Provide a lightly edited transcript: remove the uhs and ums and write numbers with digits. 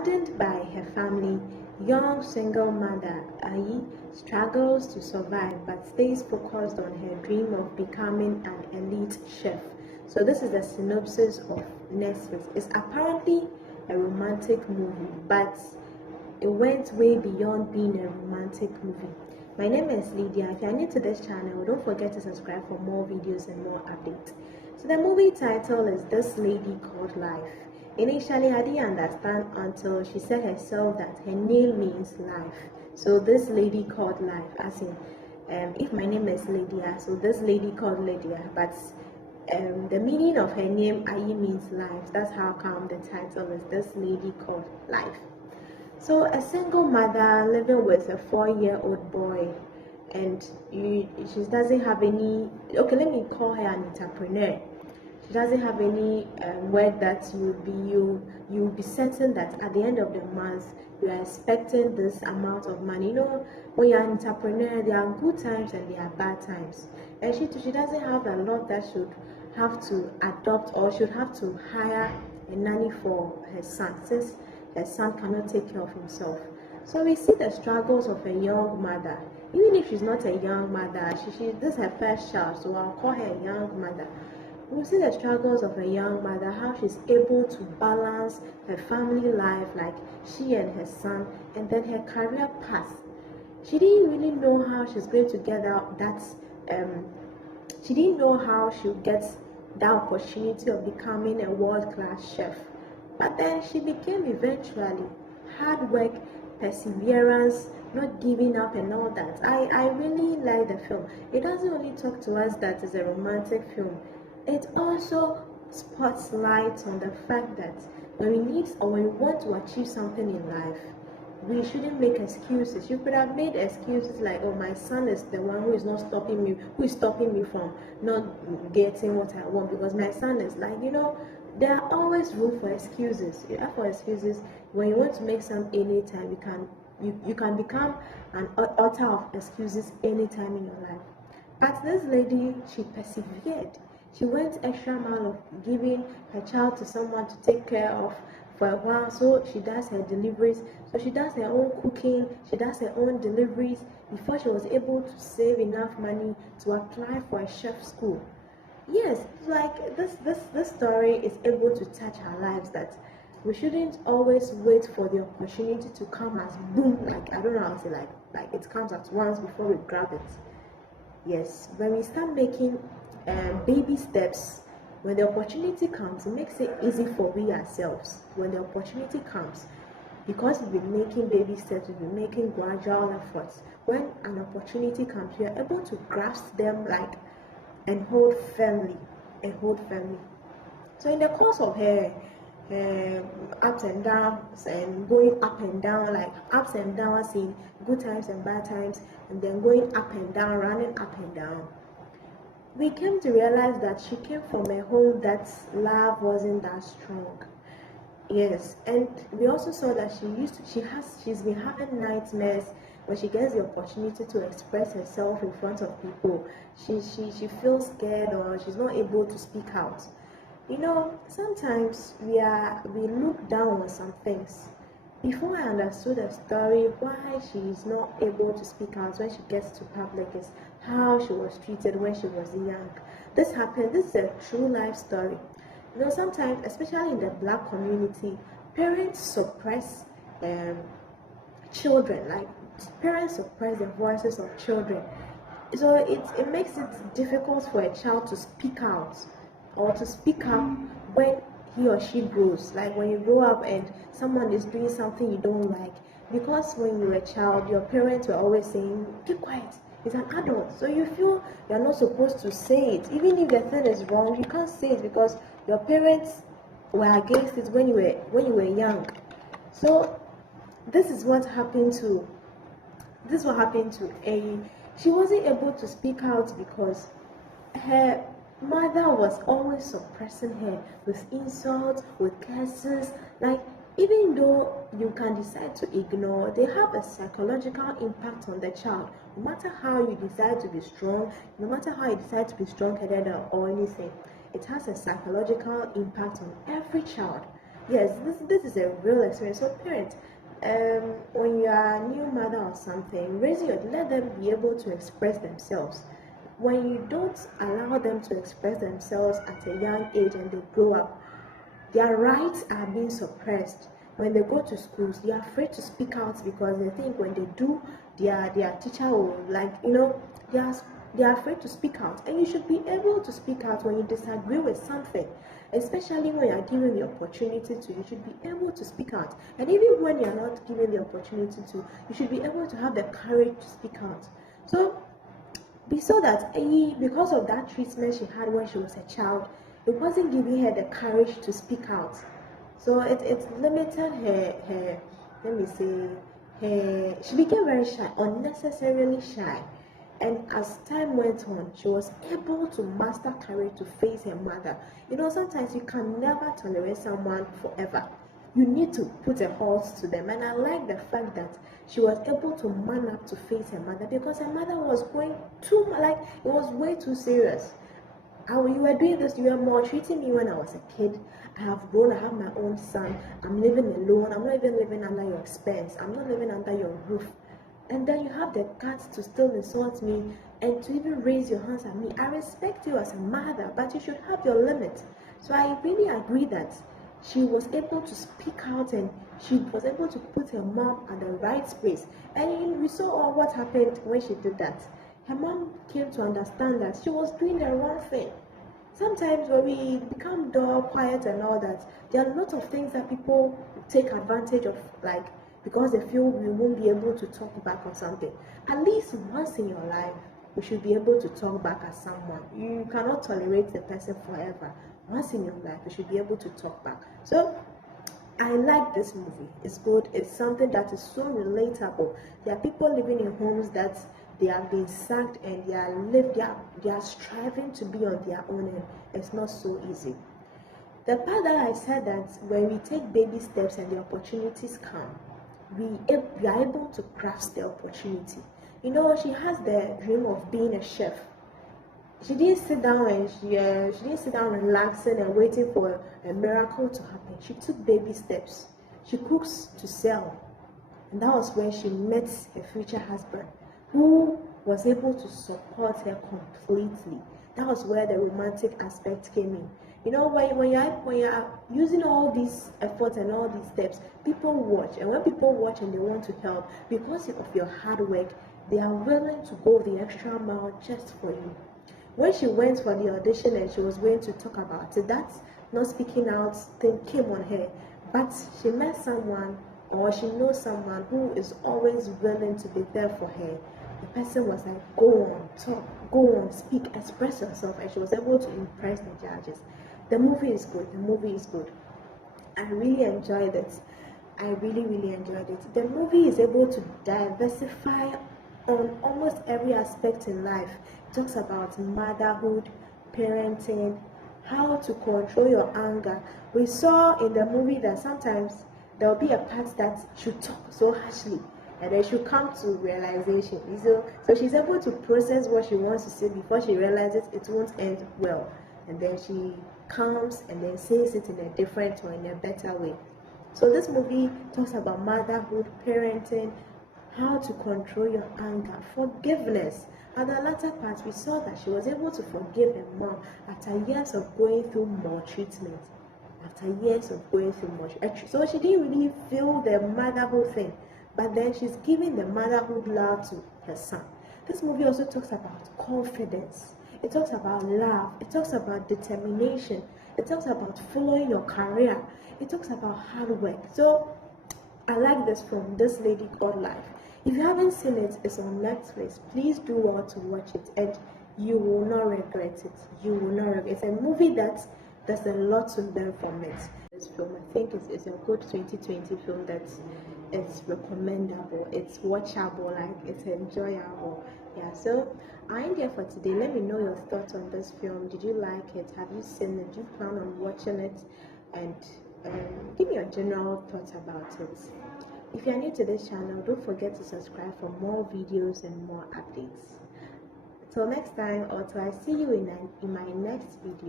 Abandoned by her family, young single mother Aiye struggles to survive but stays focused on her dream of becoming an elite chef. So this is the synopsis of Netflix. It's apparently a romantic movie, but it went way beyond being a romantic movie. My name is Lydia. If you are new to this channel, don't forget to subscribe for more videos and more updates. So the movie title is This Lady Called Life. Initially, I didn't understand until she said herself that her name means life. So this lady called life, as in, if my name is Lydia, so this lady called Lydia, but the meaning of her name Aiye means life. That's how come the title is This Lady Called Life. So a single mother living with a 4-year-old boy, and she doesn't have any, okay, let me call her an entrepreneur. She doesn't have any work that you'll be certain that at the end of the month you are expecting this amount of money. You know, when you're an entrepreneur, there are good times and there are bad times, and she doesn't have a lot that should have to adopt or should have to hire a nanny for her son, since her son cannot take care of himself. So we see the struggles of a young mother. Even if she's not a young mother, this is her first child, so I'll call her a young mother. We see the struggles of a young mother, how she's able to balance her family life, like she and her son, and then her career path. She didn't really know how she's going to get out that. She didn't know how she'll get that opportunity of becoming a world-class chef. But then she became eventually. Hard work, perseverance, not giving up and all that. I really like the film. It doesn't only talk to us that it's a romantic film. It also spotlights on the fact that when we need or when we want to achieve something in life, we shouldn't make excuses. You could have made excuses like, oh, my son is the one who is not stopping me, who is stopping me from not getting what I want, because my son is like, there are always room for excuses. You have for excuses. When you want to make some anytime, you can become an author of excuses anytime in your life. But this lady, she persevered. She went extra mile of giving her child to someone to take care of for a while. So she does her deliveries. So she does her own cooking. She does her own deliveries before she was able to save enough money to apply for a chef school. Yes, like this story is able to touch our lives, that we shouldn't always wait for the opportunity to come as boom, like I don't know how to say, like it comes at once before we grab it. Yes, when we start making baby steps, when the opportunity comes, it makes it easy for we ourselves. When the opportunity comes, because we've been making baby steps, we've been making gradual efforts. When an opportunity comes, we are able to grasp them and hold firmly. So in the course of her ups and downs and going up and down, like ups and downs in good times and bad times, and then going up and down, running up and down, we came to realize that she came from a home that love wasn't that strong. Yes, and we also saw that she's been having nightmares when she gets the opportunity to express herself in front of people. She feels scared, or she's not able to speak out. Sometimes we look down on some things. Before I understood the story, why she is not able to speak out when she gets to public is how she was treated when she was young. This happened. This is a true life story. Sometimes, especially in the Black community, parents suppress children. Like parents suppress the voices of children. So it makes it difficult for a child to speak out or to speak up when he or she grows. Like when you grow up and someone is doing something you don't like, because when you were a child, your parents were always saying, keep quiet, it's an adult, so you feel you're not supposed to say it. Even if the thing is wrong, you can't say it because your parents were against it when you were young. So this is what happened to A. She wasn't able to speak out because her mother was always suppressing her with insults, with curses. Like, even though you can decide to ignore, they have a psychological impact on the child. No matter how you decide to be strong, no matter how you decide to be strong-headed or anything, it has a psychological impact on every child. Yes, this is a real experience. So parents, when you are a new mother or something, let them be able to express themselves. When you don't allow them to express themselves at a young age and they grow up, their rights are being suppressed. When they go to schools, they are afraid to speak out because they think when they do, their teacher will, like, they are afraid to speak out. And you should be able to speak out when you disagree with something, especially when you are given the opportunity to. You should be able to speak out. And even when you are not given the opportunity to, you should be able to have the courage to speak out. So we saw that because of that treatment she had when she was a child, it wasn't giving her the courage to speak out. So it limited her, let me say, she became very shy, unnecessarily shy. And as time went on, she was able to master courage to face her mother. Sometimes you can never tolerate someone forever. You need to put a halt to them. And I like the fact that she was able to man up to face her mother, because her mother was going too, like, it was way too serious. You were doing this, you were maltreating me when I was a kid. I have grown, I have my own son. I'm living alone. I'm not even living under your expense. I'm not living under your roof. And then you have the guts to still insult me and to even raise your hands at me. I respect you as a mother, but you should have your limits. So I really agree that she was able to speak out and she was able to put her mom at the right space. And we saw all what happened when she did that. Her mom came to understand that she was doing the wrong thing. Sometimes when we become dull, quiet, and all that, there are a lot of things that people take advantage of, like, because they feel we won't be able to talk back on something. At least once in your life, you should be able to talk back at someone. You cannot tolerate the person forever. Once in your life, you should be able to talk back. So I like this movie. It's good. It's something that is so relatable. There are people living in homes that they have been sacked and they are striving to be on their own, and it's not so easy. The part that I said that when we take baby steps and the opportunities come, we are able to grasp the opportunity. She has the dream of being a chef. She didn't sit down and she didn't sit down relaxing and waiting for a miracle to happen. She took baby steps. She cooks to sell, and that was when she met her future husband, who was able to support her completely. That was where the romantic aspect came in. When you are using all these efforts and all these steps, people watch, and when people watch and they want to help because of your hard work, they are willing to go the extra mile just for you. When she went for the audition and she was going to talk about it, that not speaking out thing came on her. But she met someone, or she knows someone who is always willing to be there for her. The person was like, go on, talk, go on, speak, express yourself, and she was able to impress the judges. The movie is good. The movie is good. I really enjoyed it. I really, really enjoyed it. The movie is able to diversify on almost every aspect in life. It talks about motherhood, parenting, how to control your anger. We saw in the movie that sometimes there will be a part that should talk so harshly and then she'll come to realization. So she's able to process what she wants to say before she realizes it won't end well. And then she comes and then says it in a different or in a better way. So this movie talks about motherhood, parenting, how to control your anger, forgiveness. At the latter part, we saw that she was able to forgive her mom after years of going through maltreatment. So she didn't really feel the motherhood thing, but then she's giving the motherhood love to her son. This movie also talks about confidence. It talks about love. It talks about determination. It talks about following your career. It talks about hard work. So I like this from this lady called Life. If you haven't seen it, it's on Netflix. Please do want to watch it, and you will not regret it. You will not regret it. It's a movie that there's a lot to learn from it. This film, I think, is a good 2020 film that's it's recommendable, it's watchable, like it's enjoyable. Yeah, so I'm here for today. Let me know your thoughts on this film. Did you like it? Have you seen it? Do you plan on watching it? And give me your general thoughts about it. If you are new to this channel, don't forget to subscribe for more videos and more updates. Till next time, or till I see you in my next video.